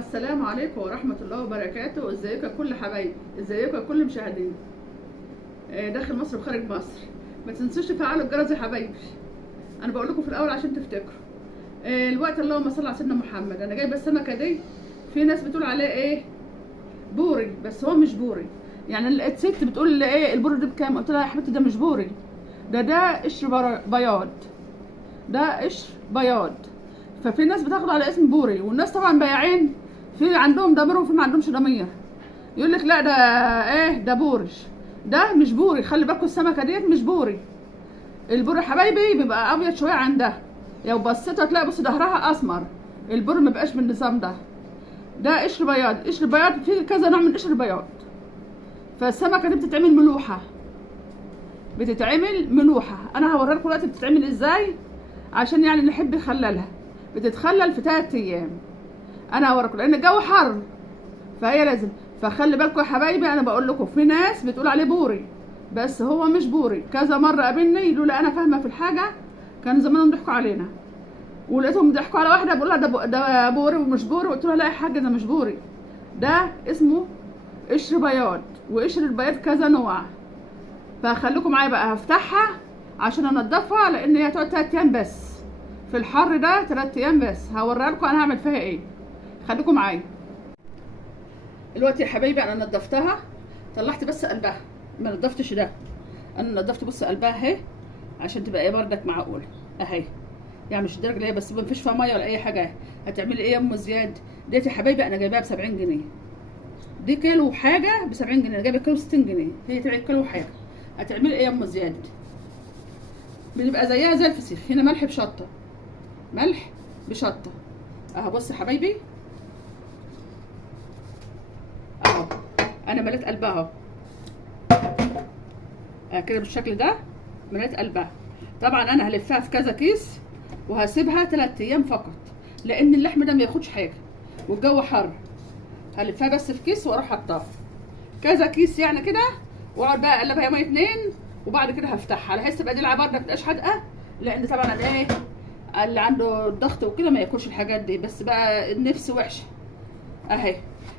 السلام عليكم ورحمة الله وبركاته. ازيكم يا كل حبايبي، ازيكم يا كل مشاهدين داخل مصر وخارج مصر. ما تنسوش تفعلوا الجرس يا حبايبي. انا بقول لكم في الاول عشان تفتكروا. الوقت اللهم صل على سيدنا محمد. انا جايبه السمكه دي، في ناس بتقول عليه ايه بوري، بس هو مش بوري. يعني لقيت ست بتقول ايه البوري ده بكام، قلت لها يا حبيبتي ده مش بوري، ده قشر بياض، ده قشر بياض. ففي ناس بتاخد على اسم بوري، والناس طبعا بياعين في عندهم ضمير وفي ما عندهمش ضمير. يقول لك لا ده ايه ده بورش، ده مش بوري. خلي بالكم السمكه ديت مش بوري. البوري حبايبي بيبقى ابيض شويه عن ده، لو بصيتوا هتلاقي بص ظهرها اسمر. البوري ما بقاش بالنظام ده، ده قشر بياض. قشر بياض فيه كذا نوع من قشر بياض. فالسمكه دي بتتعمل ملوحه، بتتعمل ملوحه. انا هوريكم دلوقتي بتتعمل ازاي عشان يعني نحب نخللها. بتتخلل في 3 ايام. انا هوريكم لان الجو حر فهي لازم. فخلي بالكم يا حبايبي، انا بقول لكم في ناس بتقول عليه بوري بس هو مش بوري. كذا مره قابلني لولا انا فاهمه في الحاجه كان زمانهم ضحكوا علينا، ولقيتهم ضحكوا على واحده بقول لها ده بوري ومش بوري. قلت لها لا يا حاجه ده مش بوري، ده اسمه قشر بياض، وقشر البياض كذا نوع. فخليكم معايا بقى، هفتحها عشان انضفها لان هي هتقعد 3 ايام بس في الحر ده. 3 ايام بس هوريها لكم انا هعمل فيها ايه. خليكم معايا. دلوقتي يا حبايبي انا نضفتها، طلعت بس قلبها، ما نضفتش ده. انا نضفت بص قلبها اهي عشان تبقى ايه بردك معقوله اهي. يعني مش الدرجه اللي هي بس ما فيش فيها ميه ولا اي حاجه. هتعملي ايه يا ام زياد؟ ديت يا حبايبي انا جايباها ب 70 جنيه. دي كيلو حاجه ب 70 جنيه، انا جايبه كيلو 60 جنيه. هي تعمل كيلو حاجه. هتعملي ايه يا ام زياد؟ بنبقى زيها زي الفسيخ. هنا ملح بشطه، ملح بشطه اهو. بص يا حبايبي اهو، انا مليت قلبها اهو كده بالشكل ده. مليت قلبها. طبعا انا هلفها في كذا كيس وهسيبها 3 ايام فقط لان اللحم ده ما ياخدش حاجه والجو حر. هلفها بس في كيس واروح حطها كذا كيس يعني كده، واقعد بقى اقلبها يومين 2 وبعد كده هفتحها على حس تبقى دي العباره ما تبقاش حادقه. لان طبعا انا ايه اللي عنده الضغط وكده ما ياكلش الحاجات دي، بس بقى النفس وحشه اهي.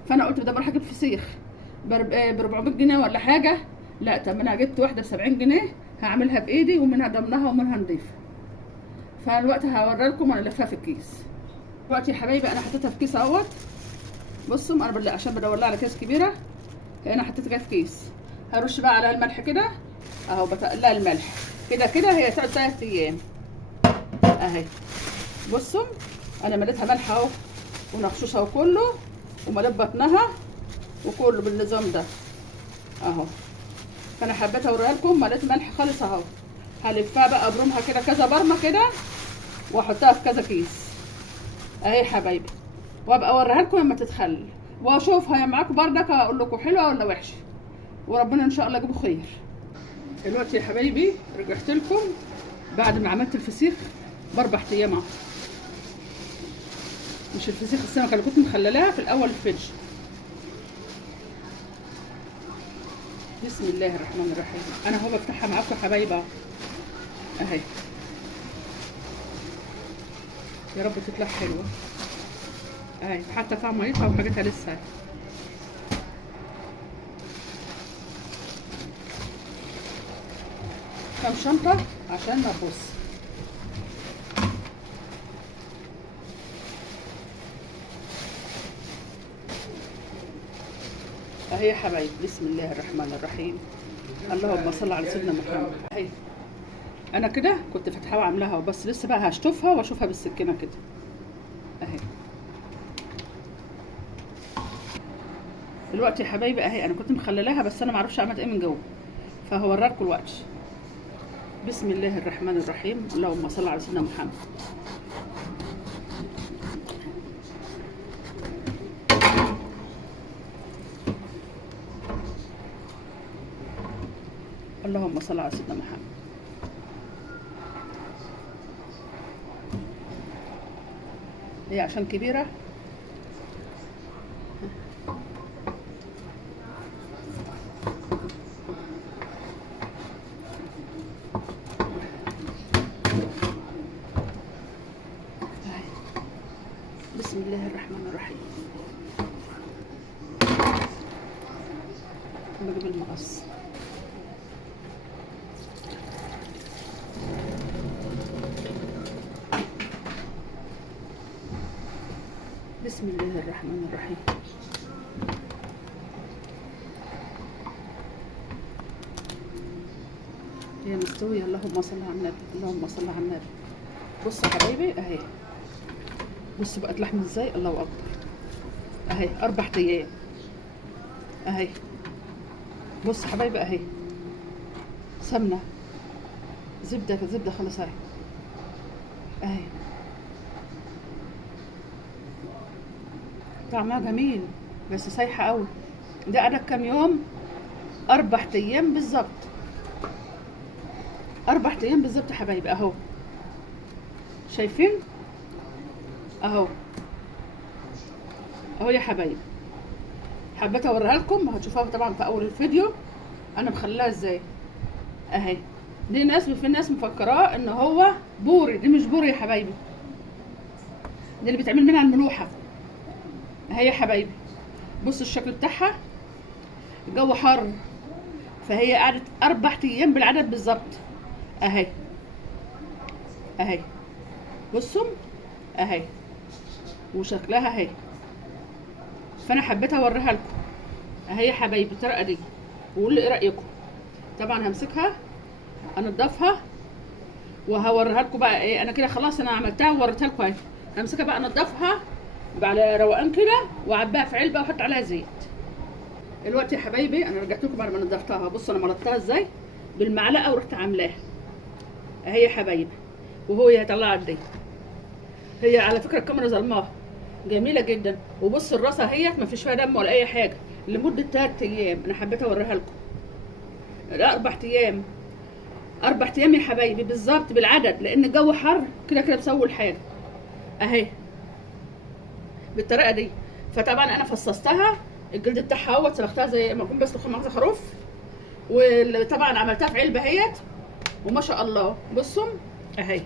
فانا قلت بدل ما اروح اجيب فسيخ ب 400 جنيه ولا حاجه، لا طب انا جبت واحده ب 70 جنيه هعملها بايدي ومنها ضمنها ومنها نضيفه. فالوقت هوري لكم انا لفها في الكيس. دلوقتي يا حبايبي انا حطيتها في كيس اهوت. بصوا انا عشان بدور لها على كيس كبيره، انا حطيتها في كيس. هرش بقى عليها الملح كده اهو، بتقلها الملح كده كده. هي تقعد 3 ايام اهي. بصوا انا مليتها ملح اهو ونخشوشها وكله، ومليت بطنها وكله بالنظام ده اهو. فانا حبيت اوريها لكم مليت ملح خالص اهو. هلفها بقى ابرمها كده كذا برمه كده واحطها في كذا كيس اهي يا حبايبي، وابقى اوريها لكم لما تتخلل واشوفها معاكم بردك اقول لكم حلوه ولا وحشه، وربنا ان شاء الله يجيبه خير. دلوقتي يا حبايبي رجعت لكم بعد ما عملت الفسيخ ب4 ايام اهو. مش الفسيخ، السمكه اللي كنت مخللاها في الاول الفيدج. بسم الله الرحمن الرحيم. انا اهو بفتحها معاكم يا حبايبي اهي. يا رب تطلع حلوه اهي، حتى فيها ميتها وحاجتها لسه. كام شنطه عشان ما تبص اهي يا حبايبي. بسم الله الرحمن الرحيم. اللهم صل على سيدنا محمد اهي. انا كده كنت فاتحاها وعاملاها وبس، لسه بقى هشطفها واشوفها بالسكينه كده اهي. دلوقتي يا حبايبي اهي انا كنت مخللاها بس انا معرفش عملت ايه من جوه، فهوريكم الوقت. بسم الله الرحمن الرحيم. اللهم صل على سيدنا محمد. اللهم صل على سيدنا محمد. هي عشان كبيره بسم الله الرحمن الرحيم. بجيب المقص. بسم الله الرحمن الرحيم. هي مستوية. اللهم صل على النبي، اللهم صل على النبي. بصوا يا حبايبي اهي، بصوا بقت لحم ازاي، الله اكبر. اهي 4 ايام اهي. بصوا يا حبايبي اهي، سمنة زبدة زبدة خلاص اهي اهي. طعمها جميل بس سايحة قوي. ده قعدت كام يوم؟ 4 ايام بالظبط. 4 ايام بالظبط يا حبايبي اهو. شايفين اهو اهو يا حبايبي. حبيت اوريها لكم، هتشوفوها طبعا في اول الفيديو انا مخليها ازاي اهي. دي ناس، في ناس مفكراه ان هو بوري، دي مش بوري يا حبايبي، دي اللي بيتعمل منها الملوحه اهي يا حبايبي. بصوا الشكل بتاعها، الجو حر فهي قعدت 4 ايام بالعدد بالظبط اهي اهي. بصوا اهي وشكلها اهي. فانا حبيت اوريها لكم اهي يا حبايبي بالطريقه دي، وقولوا لي ايه رايكم. طبعا همسكها انضفها وهوريها لكم بقى ايه. انا كده خلاص انا عملتها ووريتها لكم اهي. همسكها بقى انضفها على روقان كده واعبيها في علبه واحط عليها زيت. دلوقتي يا حبايبي انا رجعت لكم بعد ما نضفتها. بصوا انا ملطتها ازاي بالمعلقه ورحت عاملاها اهي يا حبايبي. وهو هيطلع دي، هي على فكره الكاميرا ظلماها، جميله جدا. وبص الراس اهيت ما فيش فيها دم ولا اي حاجه لمده 3 ايام. انا حبيت اوريها لكم. لا 4 ايام، 4 ايام يا حبايبي بالظبط بالعدد، لان الجو حر كده كده بسوي الحاجه اهي بالطريقه دي. فطبعا انا فصصتها، الجلد بتاعها اهوت سلختها زي ما اكون بسلخ مغزى خروف. وطبعا عملتها في علبه اهيت وما شاء الله. بصوا اهي.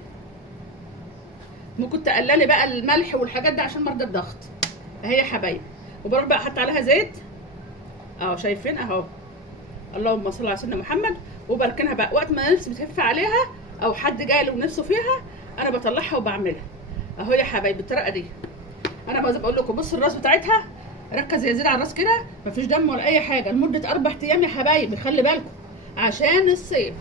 ممكن تقللي بقى الملح والحاجات دي عشان مرضى الضغط اهي يا حبايبي. وبروح بقى احط عليها زيت اهو، شايفين اهو، اللهم صل على سيدنا محمد. وبركنها بقى وقت ما نفسي بتهف عليها او حد جاي له نفسه فيها انا بطلعها وبعملها اهو يا حبايبي بالطريقه دي. انا بقى بقول لكم بصوا الراس بتاعتها، ركز يا زيد على الراس كده، مفيش دم ولا اي حاجه لمده 4 ايام يا حبايبي. خلي بالكم عشان الصيف.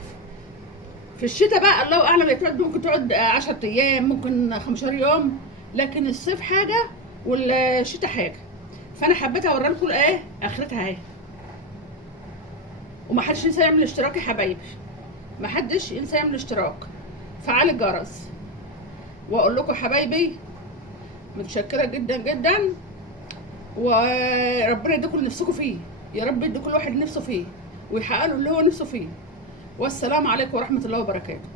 في الشتاء بقى الله اعلم هي تقعد، ممكن تقعد 10 ايام، ممكن 15 يوم، لكن الصيف حاجه والشتاء حاجه. فانا حبيت اوريها لكم ايه اخرتها اهي. ومحدش ينسى يعمل اشتراك يا حبايبي، محدش ينسى يعمل اشتراك، فعل الجرس. واقول لكم حبايبي متشكره جدا جدا، وربنا يديكم اللي نفسكم فيه، يا رب يدي كل واحد نفسه فيه ويحقق له اللي هو نفسه فيه. والسلام عليكم ورحمه الله وبركاته.